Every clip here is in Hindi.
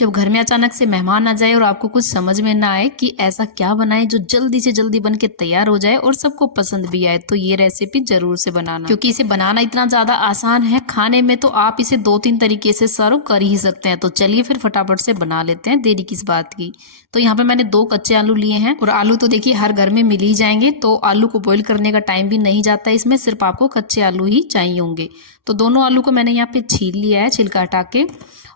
जब घर में अचानक से मेहमान आ जाए और आपको कुछ समझ में ना आए कि ऐसा क्या बनाए जो जल्दी से जल्दी बन के तैयार हो जाए और सबको पसंद भी आए, तो ये रेसिपी जरूर से बनाना, क्योंकि इसे बनाना इतना ज्यादा आसान है। खाने में तो आप इसे 2-3 तरीके से सर्व कर ही सकते हैं। तो चलिए फिर फटाफट से बना लेते हैं, देरी किस बात की। तो यहाँ पे मैंने 2 कच्चे आलू लिए हैं और आलू तो देखिए हर घर में मिल ही जाएंगे, तो आलू को बॉईल करने का टाइम भी नहीं जाता है इसमें, सिर्फ आपको कच्चे आलू ही चाहिए होंगे। तो दोनों आलू को मैंने यहाँ पे छील लिया है छिलका हटा के,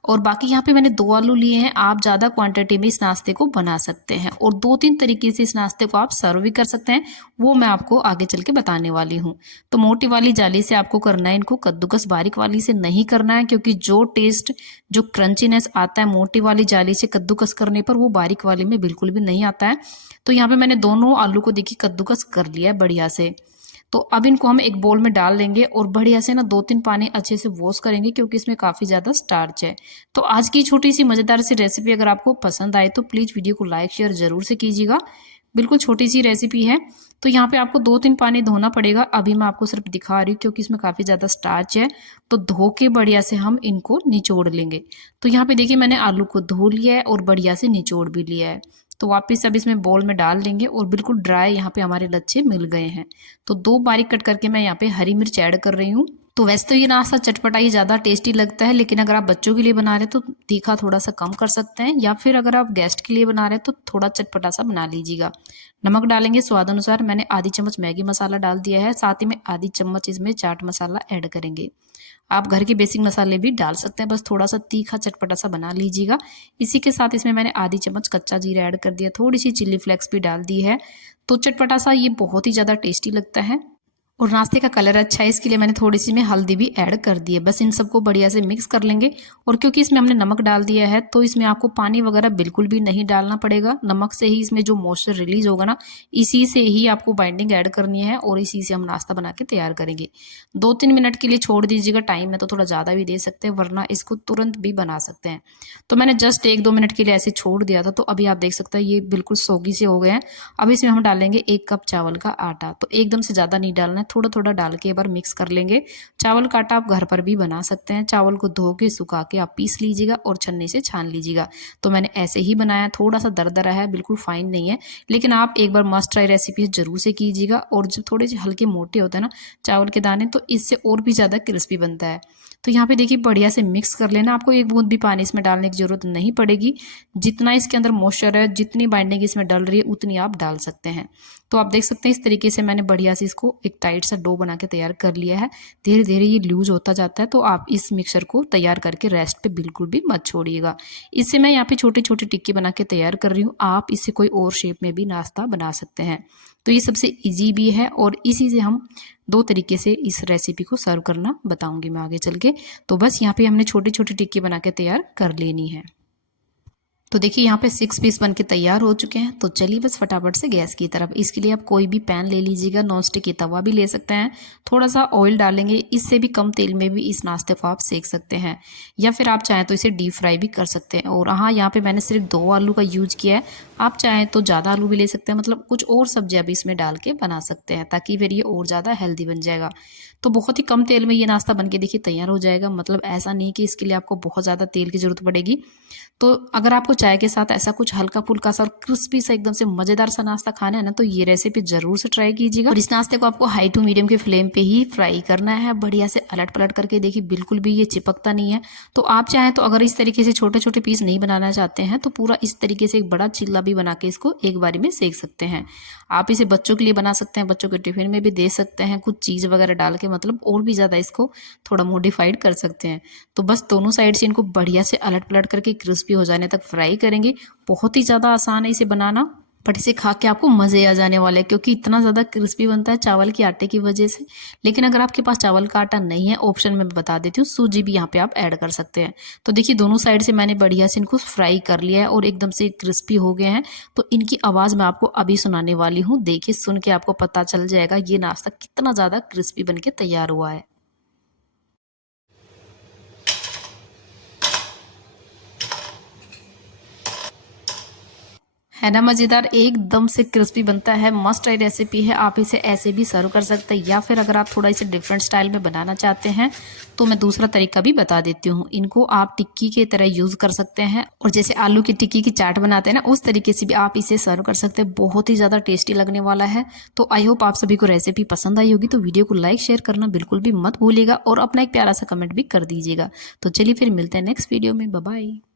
और बाकी यहाँ पे मैंने 2 आलू लिए हैं। आप ज़्यादा क्वांटिटी में इस नाश्ते को बना सकते हैं और 2-3 तरीके से इस नाश्ते को आप सर्व भी कर सकते हैं, वो मैं आपको आगे चल के बताने वाली हूँ। तो मोटी वाली जाली से आपको करना है इनको, कद्दूकस बारीक वाली से नहीं करना है, क्योंकि जो टेस्ट जो क्रंचीनेस आता है मोटी वाली जाली से कद्दूकस करने पर, वो बारीक वाली में बिल्कुल भी नहीं आता है। तो यहाँ पे मैंने दोनों आलू को देखिए कद्दूकस कर लिया है बढ़िया से। तो अब इनको हम एक बोल में डाल लेंगे और बढ़िया से ना 2-3 पानी अच्छे से वॉश करेंगे, क्योंकि इसमें काफ़ी ज़्यादा स्टार्च है। तो आज की छोटी सी मज़ेदार सी रेसिपी अगर आपको पसंद आए तो प्लीज़ वीडियो को लाइक शेयर ज़रूर से कीजिएगा। बिल्कुल छोटी सी रेसिपी है। तो यहाँ पे आपको 2-3 पानी धोना पड़ेगा। अभी मैं आपको सिर्फ दिखा रही हूँ क्योंकि इसमें काफ़ी ज़्यादा स्टार्च है। तो धो के बढ़िया से हम इनको निचोड़ लेंगे। तो यहाँ पे देखिए मैंने आलू को धो लिया है और बढ़िया से निचोड़ भी लिया है। तो वापस अब इसमें बोल में डाल लेंगे और बिल्कुल ड्राई यहाँ पे हमारे लच्छे मिल गए हैं। तो 2 बारीक कट करके मैं यहाँ पे हरी मिर्च ऐड कर रही हूँ। तो वैसे तो ये नाश्ता चटपटा ही ज़्यादा टेस्टी लगता है, लेकिन अगर आप बच्चों के लिए बना रहे हैं तो तीखा थोड़ा सा कम कर सकते हैं, या फिर अगर आप गेस्ट के लिए बना रहे हैं तो थोड़ा चटपटा सा बना लीजिएगा। नमक डालेंगे स्वाद अनुसार। मैंने आधी चम्मच मैगी मसाला डाल दिया है, साथ ही में आधी चम्मच इसमें चाट मसाला ऐड करेंगे। आप घर के बेसिक मसाले भी डाल सकते हैं, बस थोड़ा सा तीखा चटपटा सा बना लीजिएगा। इसी के साथ इसमें मैंने आधी चम्मच कच्चा जीरा ऐड कर दिया, थोड़ी सी चिली फ्लेक्स भी डाल दी है। तो चटपटा सा ये बहुत ही ज़्यादा टेस्टी लगता है और नाश्ते का कलर अच्छा है, इसके लिए मैंने थोड़ी सी में हल्दी भी ऐड कर दी है। बस इन सबको बढ़िया से मिक्स कर लेंगे। और क्योंकि इसमें हमने नमक डाल दिया है तो इसमें आपको पानी वगैरह बिल्कुल भी नहीं डालना पड़ेगा। नमक से ही इसमें जो मॉइस्चर रिलीज होगा ना, इसी से ही आपको बाइंडिंग ऐड करनी है और इसी से हम नाश्ता बना के तैयार करेंगे। 2-3 मिनट के लिए छोड़ दीजिएगा। टाइम में तो थोड़ा ज़्यादा भी दे सकते हैं, वरना इसको तुरंत भी बना सकते हैं। तो मैंने जस्ट 1-2 मिनट के लिए ऐसे छोड़ दिया था। तो अभी आप देख सकते हैं ये बिल्कुल सोगी से हो गए हैं। अब इसमें हम डालेंगे 1 कप चावल का आटा। तो एकदम से ज़्यादा नहीं डालना है, थोड़ा थोड़ा डाल के एक बार मिक्स कर लेंगे। चावल का आटा आप घर पर भी बना सकते हैं। चावल को धो के सुखा के आप पीस लीजिएगा और छन्नी से छान लीजिएगा। तो मैंने ऐसे ही बनाया, थोड़ा सा दरदरा है, बिल्कुल फाइन नहीं है, लेकिन आप एक बार मस्ट ट्राई रेसिपी जरूर से कीजिएगा। और जो थोड़े से हल्के मोटे होते हैं ना चावल के दाने, तो इससे और भी ज़्यादा क्रिस्पी बनता है। तो यहाँ पे देखिए बढ़िया से मिक्स कर लेना। आपको 1 बूंद भी पानी इसमें डालने की जरूरत नहीं पड़ेगी। जितना इसके अंदर मॉइस्चर है, जितनी बाइंडिंग इसमें डल रही है, उतनी आप डाल सकते हैं। तो आप देख सकते हैं इस तरीके से मैंने बढ़िया से इसको एक टाइट सा डो बना के तैयार कर लिया है। धीरे धीरे ये लूज होता जाता है। तो आप इस मिक्सचर को तैयार करके रेस्ट पे बिल्कुल भी मत छोड़िएगा। इससे मैं यहाँ पे छोटी छोटी टिक्की बना के तैयार कर रही हूँ। आप इससे कोई और शेप में भी नाश्ता बना सकते हैं। तो ये सबसे ईजी भी है और इसी से हम 2 तरीके से इस रेसिपी को सर्व करना बताऊंगी मैं आगे चल के। तो बस यहाँ पे हमने छोटी छोटी टिक्की बना के तैयार कर लेनी है। तो देखिए यहाँ पे 6 पीस बन के तैयार हो चुके हैं। तो चलिए बस फटाफट से गैस की तरफ। इसके लिए आप कोई भी पैन ले लीजिएगा, नॉन स्टिक की तवा भी ले सकते हैं। थोड़ा सा ऑयल डालेंगे, इससे भी कम तेल में भी इस नाश्ते को आप सेक सकते हैं, या फिर आप चाहें तो इसे डीप फ्राई भी कर सकते हैं। और हाँ, यहाँ पे मैंने सिर्फ 2 आलू का यूज किया है। आप चाहें तो ज़्यादा आलू भी ले सकते हैं, मतलब कुछ और सब्जियाँ भी इसमें डाल के बना सकते हैं, ताकि फिर ये और ज़्यादा हेल्दी बन जाएगा। तो बहुत ही कम तेल में ये नाश्ता बन के देखिए तैयार हो जाएगा। मतलब ऐसा नहीं कि इसके लिए आपको बहुत ज़्यादा तेल की ज़रूरत पड़ेगी। तो अगर आपको चाय के साथ ऐसा कुछ हल्का फुल्का सा और क्रिस्पी सा एकदम से मजेदार सा नाश्ता खाना है ना, तो ये रेसिपी जरूर से ट्राई कीजिएगा। और इस नाश्ते को आपको हाई टू मीडियम के फ्लेम पे ही फ्राई करना है। बढ़िया से अलट पलट करके देखिए बिल्कुल भी ये चिपकता नहीं है। तो आप चाहें तो अगर इस तरीके से छोटे छोटे पीस नहीं बनाना चाहते हैं तो पूरा इस तरीके से एक बड़ा चिल्ला भी बना के इसको एक बारी में सेक सकते हैं। आप इसे बच्चों के लिए बना सकते हैं, बच्चों के टिफिन में भी दे सकते हैं कुछ चीज़ वगैरह डाल के, मतलब और भी ज़्यादा इसको थोड़ा मॉडिफाइड कर सकते हैं। तो बस दोनों साइड से इनको बढ़िया से अलट पलट करके क्रिस्पी हो जाने तक फ्राई करेंगे। बहुत ही ज़्यादा आसान है इसे बनाना, बट इसे खा के आपको मज़े आ जाने वाले हैं, क्योंकि इतना ज़्यादा क्रिस्पी बनता है चावल के आटे की वजह से। लेकिन अगर आपके पास चावल का आटा नहीं है, ऑप्शन में बता देती हूँ, सूजी भी यहाँ पे आप ऐड कर सकते हैं। तो देखिए दोनों साइड से मैंने बढ़िया से इनको फ्राई कर लिया है और एकदम से क्रिस्पी हो गए हैं। तो इनकी आवाज़ मैं आपको अभी सुनाने वाली हूँ। देखिए सुन के आपको पता चल जाएगा ये नाश्ता कितना ज़्यादा क्रिस्पी बन के तैयार हुआ है। है ना मज़ेदार, एकदम से क्रिस्पी बनता है। मस्ट ट्राई रेसिपी है। आप इसे ऐसे भी सर्व कर सकते हैं या फिर अगर आप थोड़ा इसे डिफरेंट स्टाइल में बनाना चाहते हैं तो मैं दूसरा तरीका भी बता देती हूँ। इनको आप टिक्की के तरह यूज़ कर सकते हैं और जैसे आलू की टिक्की की चाट बनाते हैं ना, उस तरीके से भी आप इसे सर्व कर सकते हैं। बहुत ही ज़्यादा टेस्टी लगने वाला है। तो आई होप आप सभी को रेसिपी पसंद आई होगी। तो वीडियो को लाइक शेयर करना बिल्कुल भी मत भूलिएगा और अपना एक प्यारा सा कमेंट भी कर दीजिएगा। तो चलिए फिर मिलते हैं नेक्स्ट वीडियो में। Bye bye.